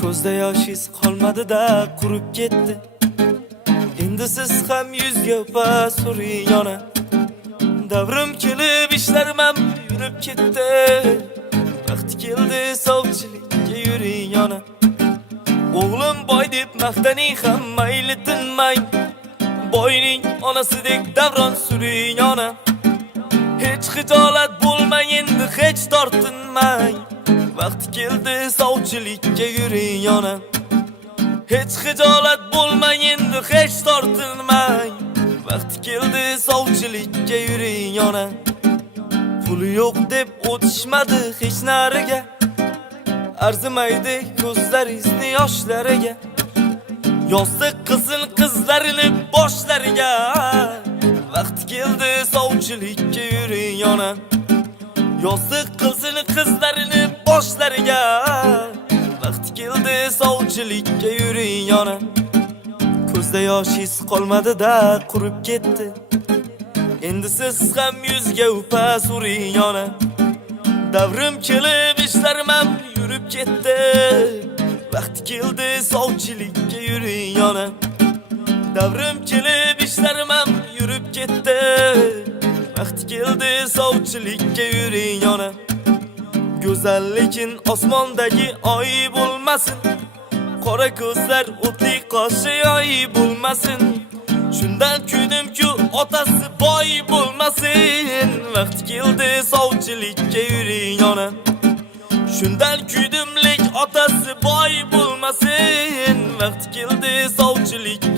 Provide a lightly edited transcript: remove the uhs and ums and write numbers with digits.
Ko'zda yoshingiz qolmadi-da, qurib ketdi. Endi siz ham yuzga pas uring yana. Davrim kelib ishlarim ham yurib ketdi. Vaqti keldi sovchilikka yuring yana. O'g'lim boy deb maqtaning ham mayli tinmang. Boyning onasidek davron suring yana. Hech xijolat bo'lmang, endi hech tortinmang. Vaqti keldi sovchilikka yuring yana. Hech xijolat bo'lmang, endi hech tortinmang. Vaqti keldi sovchilikka yuring yana. Puli yo'q deb o'tishmadi hech nariga. Arzimaydi ko'zlaringizni yoshlariga. Yostiq qizil qizlarini boshlariga. Vaqti keldi sovchilikka yuring yana. Yostiq qizil qizlarini boshlariga. Vaqti keldi sovchilikka yuring yana. Ko'zda yoshingiz qolmadi-da, qurib ketdi. Endi siz ham yuzga upas uring yana. Davrim kelib ishlarim ham yurib ketdi. Vaqti keldi sovchilikka yuring yana. Davrim kelib ishlarim ham yurib ketdi. Vaqti keldi sovchilikka yuring yana. Go'zal lekin osmondagi oy bo'lmasin. Qora ko'zlar o'tli qoshi oy bo'lmasin. Shundan kuydim-ku otasi boy bo'lmasin. Vaqti keldi sovchilikka yuring yana. Shundan kuydim lek otasi boy bo'lmasin. Vaqti keldi sovchilikka